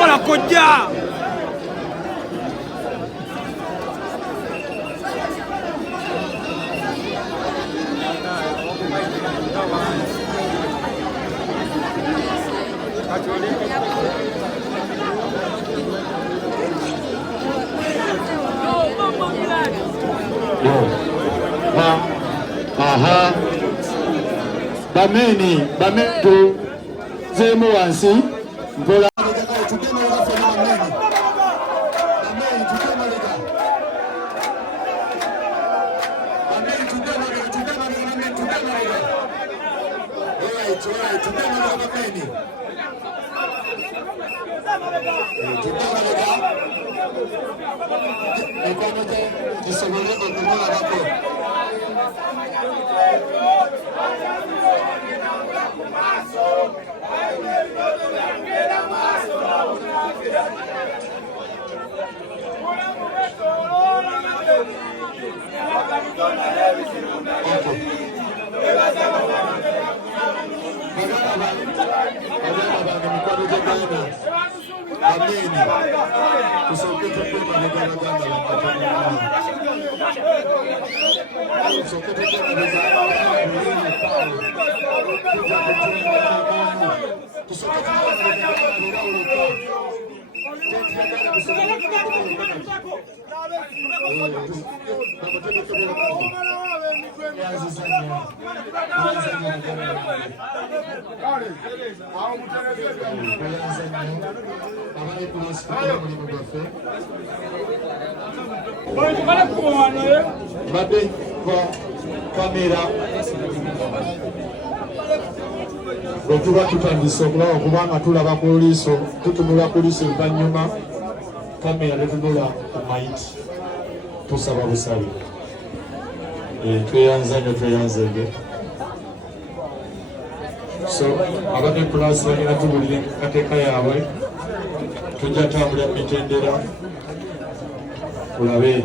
Hola, coña. Aha. Bamentu zemu wansi mpola kamera bwetuba tutandise okulaba kubanga tulaba ku liiso tutunula ku liiso oluvannyuma kamera netunula ku maiti tusaba busabe tweyanzanyo tweyanzege so abadde pulasi balina tubulire kateeka yaabwe tujja tambula mitendera tulabe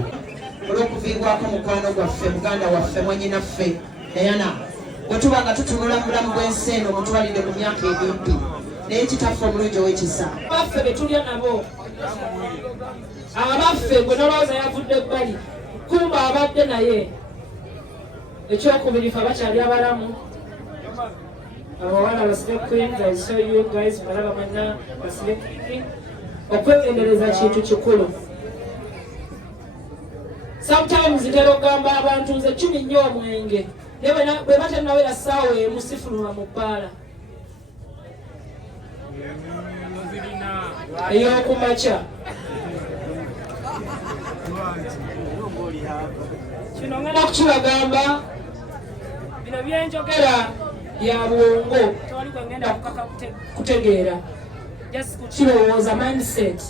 olw'okuviibwako mukwano gwaffe muganda waffe mwannyinaffe Diana bwe tuba nga tutunula mu bulamu bw'ensi eno mutwalidde mu myaka emimpi naye kitaffe omulungi ow'ekisa baffe be tulya nabo abaffe gwe nolowooza yavudde ebbali kumba abadde naye ekyokubiri fe bakyali abalamu abawala basire queens I saw you guys balaba mwenna basire queen okwegendereza kintu kikulu. Sometimes ntera okugamba abantu nze 10 nnyo omwenge bwe batanawera ssaawa emu sifuluma mu bbaala ey'okumakya kino ngenda kukibagamba bino byenjogera bya bwongo tewali gwe ngenda kukaka kutegeera just kukirowooza mindset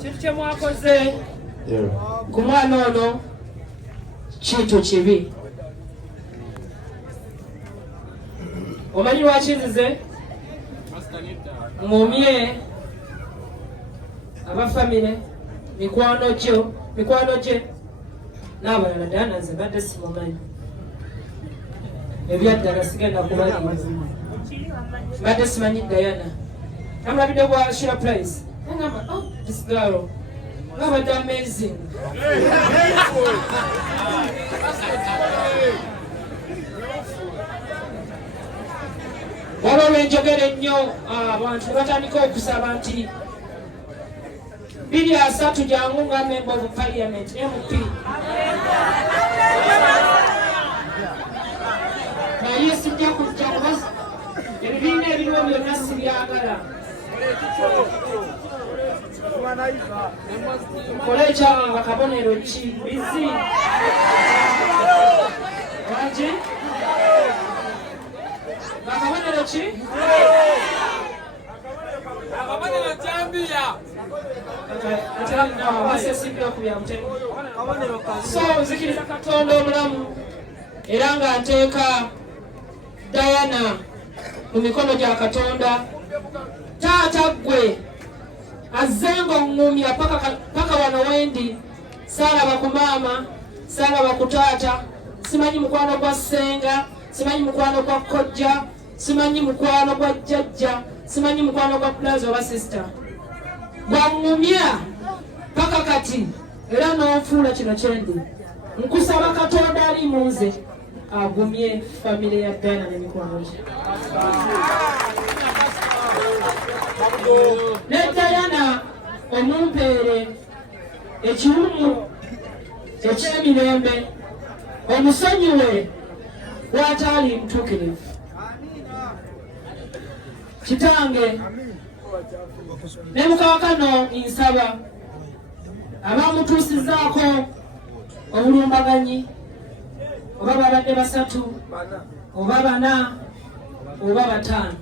kintu kye mwakoze ku mwana ono kintu kibi. Omanyi lwaki nzize ngumye abafamire mikwano gye n'abalala Diana nze badde simumanyi ebyaddala sigenda kubalira badde simanyi Diana namulabidde bwa Shira Price nagamba oh this girl ngabadde amazing waba lwenjogera ennyo abantu batandika okusaba nti 2-3 jangu nga member of parliament MP naye sijja kujja kubasa ebibiina ebiriwo byonna sibyagala kola ekyanga kabonero ki bizi waki akabonero ki akabonero kyambiya So nzikiriza Katonda omulamu era nga nteeka Diana mu mikono gya Katonda. Taata gwe azze ng'oŋŋumya paka wano wendi, saalaba ku maama, saalaba ku taata, simanyi mukwano gwa ssenga, simanyi mukwano gwa kkojja, simanyi mukwano gwa jjajja, simanyi mukwano gwa brother oba sister. Bw'aŋŋumya paka kati era n'onfuula kino kyendi. Nkusaba Katonda ali mu nze agumye famire ya Diana n'emikwano gye. Ne Diana omumpeere ekiwumu eky'emirembe, omusonyiwe bw'ataali mutuukirivu. Kitange ne mukaakano nsaba abamutuusizaako obulumbaganyi, oba babadde 3 oba 4 oba 5,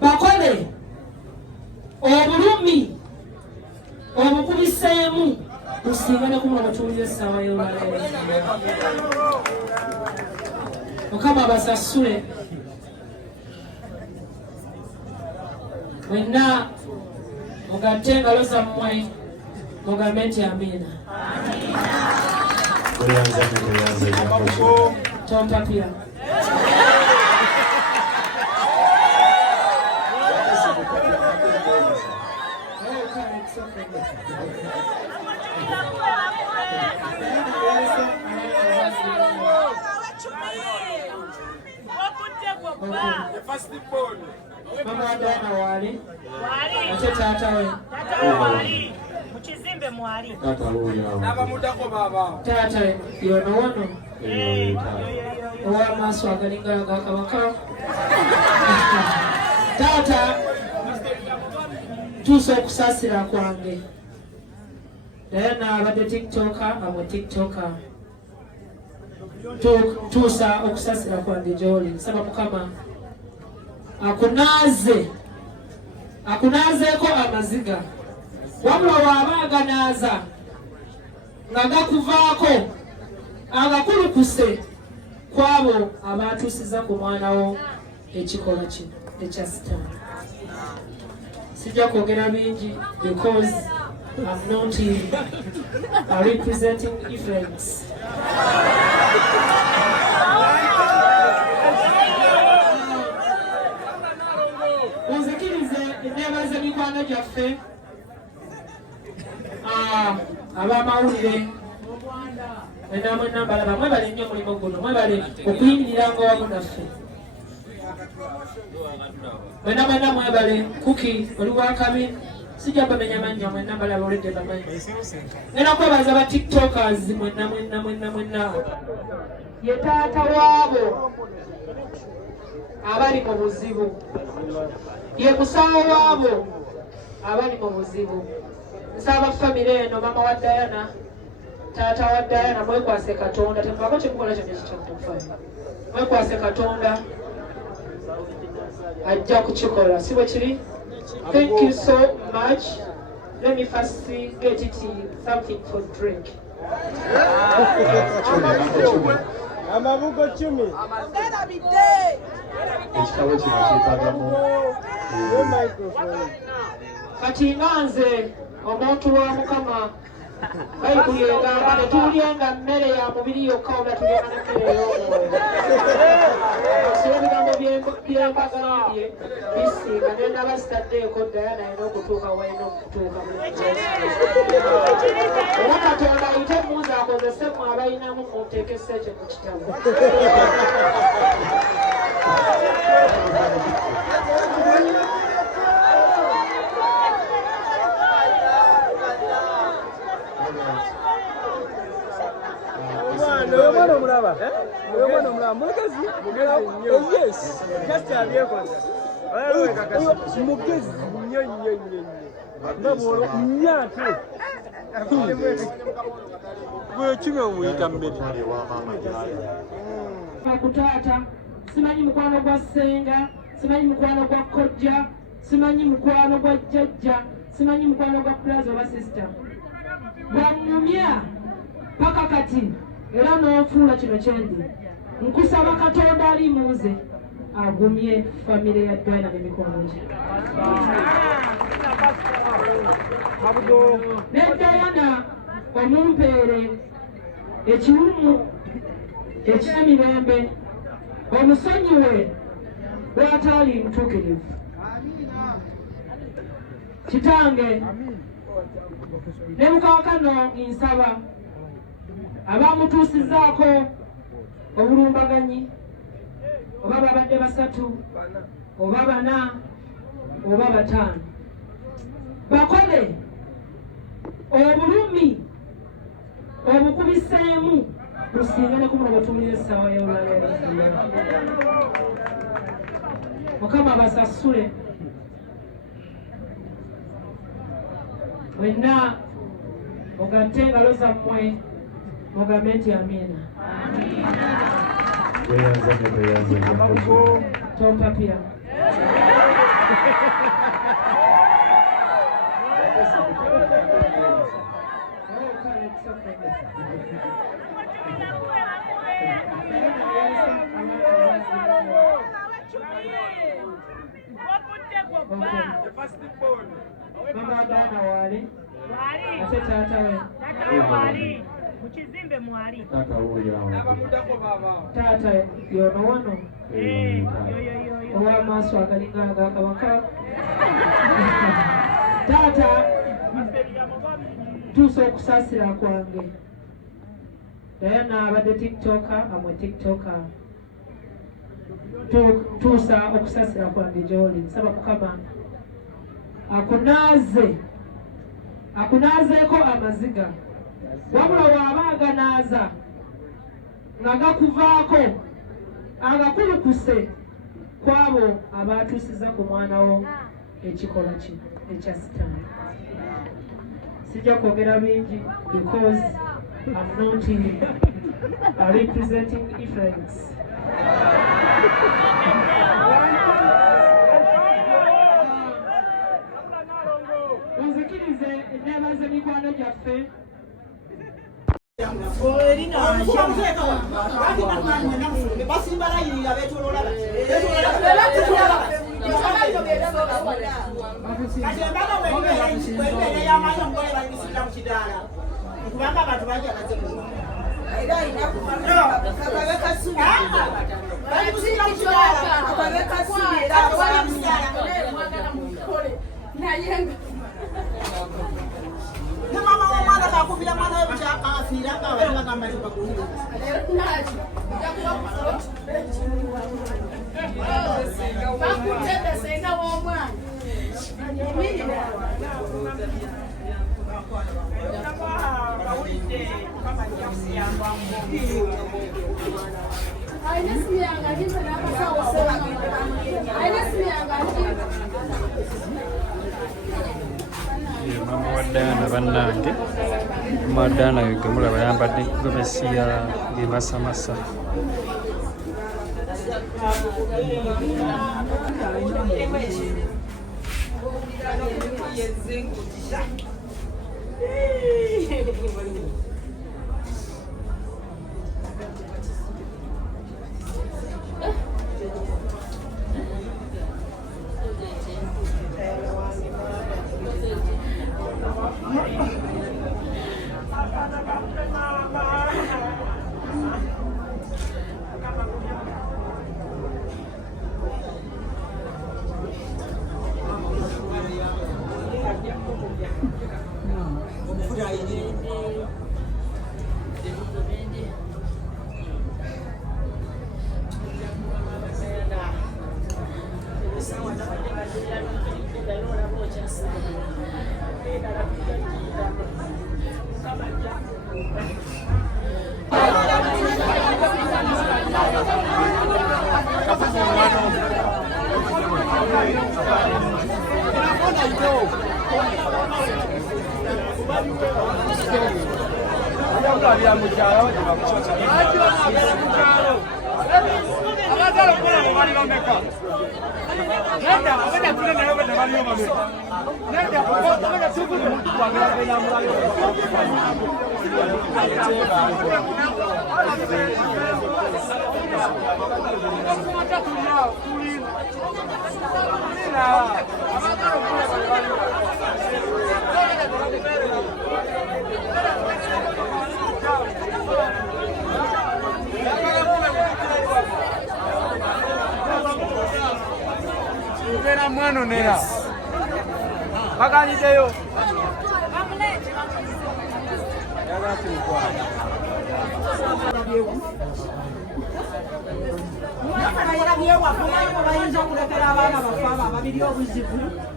bakole obulumi obukubiseemu businga ne kumula batuulira essaawa y'olwaleero. Mukama basasule. Mwenna mugatte engalo zammwe mugambe nti amiina. Tompapira. Mama Diana wali ate taata we wali mukizimbe mwali Nabamudako baba. taata yono wono ow'amaaso agalinga agakabaka. Taata tuusa okusaasira kwange. Diana abadde tiktoka, amwe tiktoka. Tuusa okusaasira kwange gy'oli. Nsaba Mukama akunaazeeko amaziga, wabula waaba aganaaza nga gakuvaako agakulukuse ku abo abaatuusiza ku mwana wo ekikola kino ekya sitaani. Sijja kwogera bingi because I'm not representing Ephraim's. Nebaza mikwano gyaffe ab'amawulire mwenna mbalaba mwebale nnyo omulimu guno, mwebale okuyimiriranga wamu naffe, mwenna mwebale. Kuki oli wakabi sijja bamenya mannya, mwenna mbalaba olwedde bamanyi. Ngenda kwebaza ba tiktokers mwenna. Ye taata waabo abali mu buzibu, ye musawo waabo abali mu buzibu. Nsaba famire eno, mama wa Diana, taata wa Diana, mwekwase Katonda. Temubaako kyemukola kyonna ekikyamukufa, mwekwase Katonda ajja kukikola, si bwe kiri? Thank you so much. Let me first get it something for drink. Amabugo 10. Ekitabo kino kyetagamu kati nga nze omuntu wa Mukama, Bayibuli egamba tetuulyenga mmere ya mubiri yokka oba tulyenga n'emmere ey'omwoyo. So ebigambo byembagambye bisinga ne naba sitaddeeko Diana alina okutuuka walina okutuuka. Era Katonda ayite emmuzi akozese mmwe abayinamu muteekese ekyo mu kitabo. Mwana omulaba. Mwana omulaba. Mugezi nnyo. Yes. Just abyekoza. Mugezi nnyo. Ndabolo nnyate. Gwe kimwe omuyita mmeri. Kutaata simanyi mukwano gwa ssenga, simanyi mukwano gwa kkojja, simanyi mukwano gwa jjajja, simanyi mukwano gwa plaza oba sister bwannumya paka kati era n'onfuula kino kyendi nkusaba Katonda ali munze agumye famire ya Diana n'emikono gye ne Diana omumpeere ekiwumu eky'emirembe omusonyiwe bw'ataali mutuukirivu kitange ne mukaakano nsaba abamutuusizzaako obulumbaganyi oba babadde 3 oba 4 oba 5 bakole obulumi obukubiseemu lusinga ne kumuno bwetuwulira essaawa y'olwaleero Mukama basasule mwenna mugatte engalo zammwe mugambe nti amiina tompapira Mama Diana wali ate taata we mukizimbe mwali taata yono wano ow'amaaso agalinga agakabaka taata tuusa okusaasira kwange Diana abadde tiktoka amwe tiktoka tuusa okusaasira kwange gy'oli nsaba Mukama akunaazeeko amaziga wabula waaba aganaaza nga gakuvaako agakulukuse kwabo abaatuusiza ku mwana wo ekikola kino ekya sitaani sijja kwogera bingi because I'm not representing Ephraim's. Unzikirize nebaze mikwano gyaffe mama wa mwana kakuvira mwana we bucha afira kawa kama alipa kuhili bakutenda senga w'omwana Mama wa Diana bannange mama wa Diana gemulaba yambadde gomesi ya masamasa Ada Mano nera. Pagani deyo.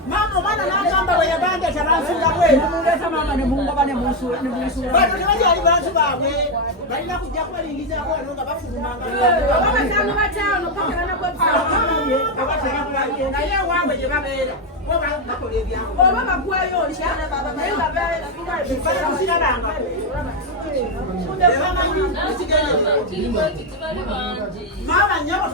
Mama bana nagamba bwe yabanja tabansuula bwe muleta mama ne mungoba ne musuula ne musuula bano tebajali bantu baabwe balina kujja kubalingizaako wano nga bafulumanga batano batano paka banakwebisaaye naye ewaabwe gye babeera oba bakola ebyangu oba bagwayo olikyana baba naye nga mama nnyabo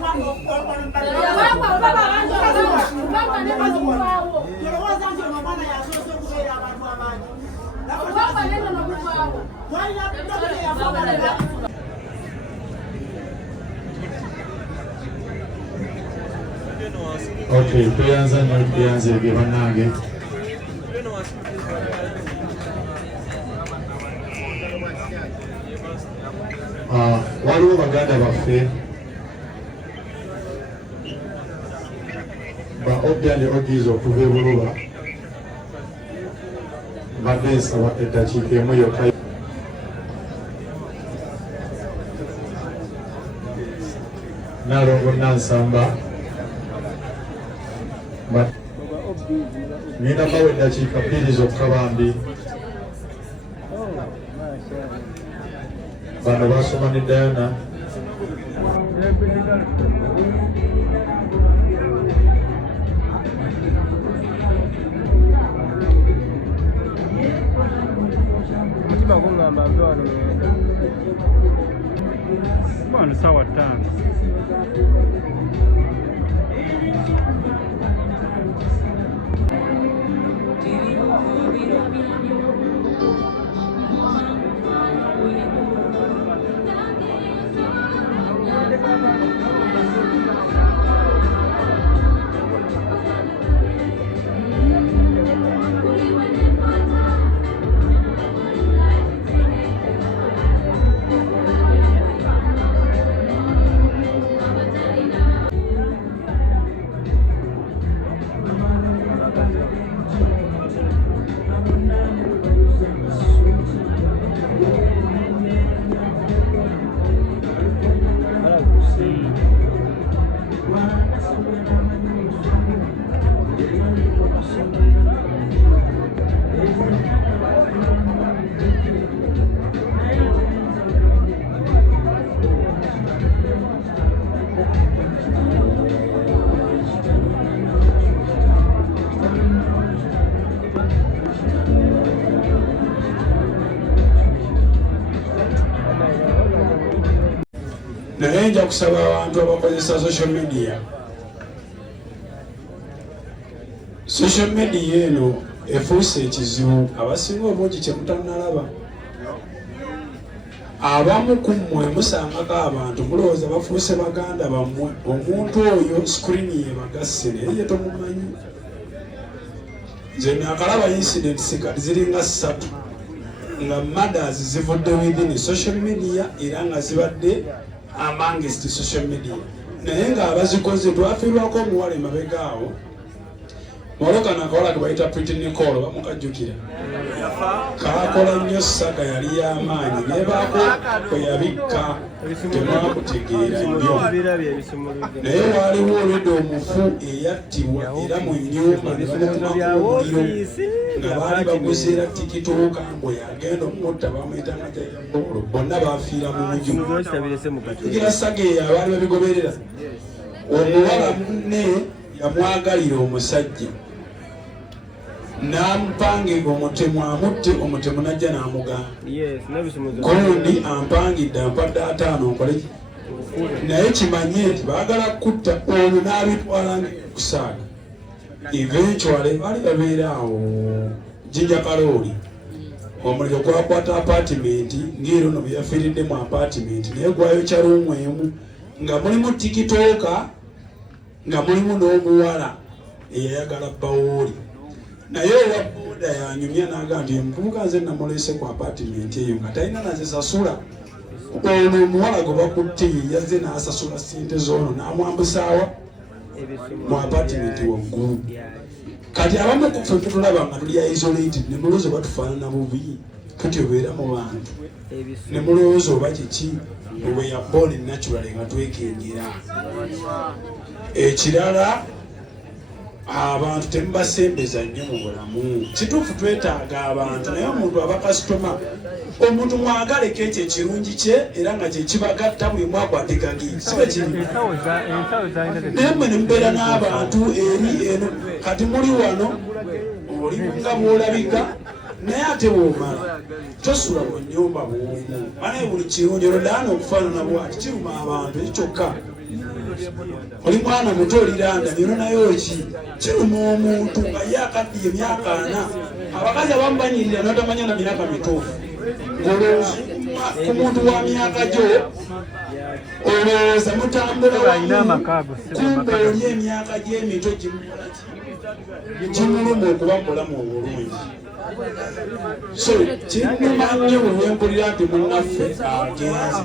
tolowooza nti ono omwana yasoose okubeera abantu abangi Okay, tuyanza nnyo tuyanze ebyo bannange. Waliwo baganda baffe ba Obya ne Ogies okuva e Buluba badde nsaba eddakiika emu yokka. Nalongo Nansamba nina bawe eddakiika 2 zokka bambi. Bano basoma ne Diana. Bwana sawa 5. naye nja kusaba abantu abakozesa social media eno efuuse ekizibu abasinga obungi kyemutanalaba. Abamu ku mmwe musangako abantu mulowooza bafuuse baganda bammwe, omuntu oyo screen ye bagasse naye ye tomumanyi. Nze nakalaba incidents kati ziringa 3 nga mothers zivudde within social media era nga zibadde amongst social media, naye nga abazikoze twafiirwako omuwala emabega awo moloka nakola tubayita Pretty Nicole bamukajjukira kakola nnyo ssaga yali y'amaanyi nebaako kwe yabikka temwakutegeera nnyo, naye waaliwo olwedde omufu eyattibwa era mu nnyumba nebamukumako omuliro nga baali baguzeera tikiti olukambwe yagenda omutta bamuyitanga Jayabolo, bonna bafiira mu nju. Tugira ssaga eyo abaali babigoberera, omuwala munne yamwagalira omusajja n'amupangira omutemu amutte, omutemu najja n'amugamba gundi ampangidde ampadde 5 nkole naye kimanye nti baagala kutta ono n'abitwala kusaaga eventually bali babeera awo jinja kalooli omuliro gwakwata apartment ng'ero no byeyafiiridde mu apartment naye gwayo kyalumu emu nga mulimu tikitooka nga mulimu n'omuwala eyayagala bawooli naye owa booda yanyumya n'agamba nti omuvubuka nze namulese ku apartment eyo nga talina nazisasula ono omuwala gwe bakutte yazze n'asasula sente z'ono n'amwambusaawa mu apartment waggulu kati abamu ku ffe tutulaba nga tuli isolated ne mulowooza oba tufaanana bubi tutyobeera mu bantu ne mulowooza oba kiki we ya born natural nga twekengera ekirala abantu temubasembeza nnyo mu bulamu kituufu twetaaga abantu naye omuntu aba kasitoma omuntu mwagaleko ekyo ekirungi kye era nga kyekibagatta buli mwakwateka gi sibe kiri naye mmwe ne mubeera n'abantu eri eno kati muli wano oli nga bw'olabika naye ate bw'omala tosula mu nnyumba bw'omu anaye buli kirungi olwodaana okufaanana bwati kiruma abantu ekikyokka oli mwana muto oliranda nino nayo ki kiruma omuntu nga ye akaddiye emyaka 4 abakazi abamubanyirira notamanya na myaka mituufu ng'olowooza ku muntu wa myaka gyo olowooza mutambula kumbe oli emyaka gy'emito gimuluma okuba mulamu obulungi so kinnuma nnyo bwe wempulira nti munnaffe agenze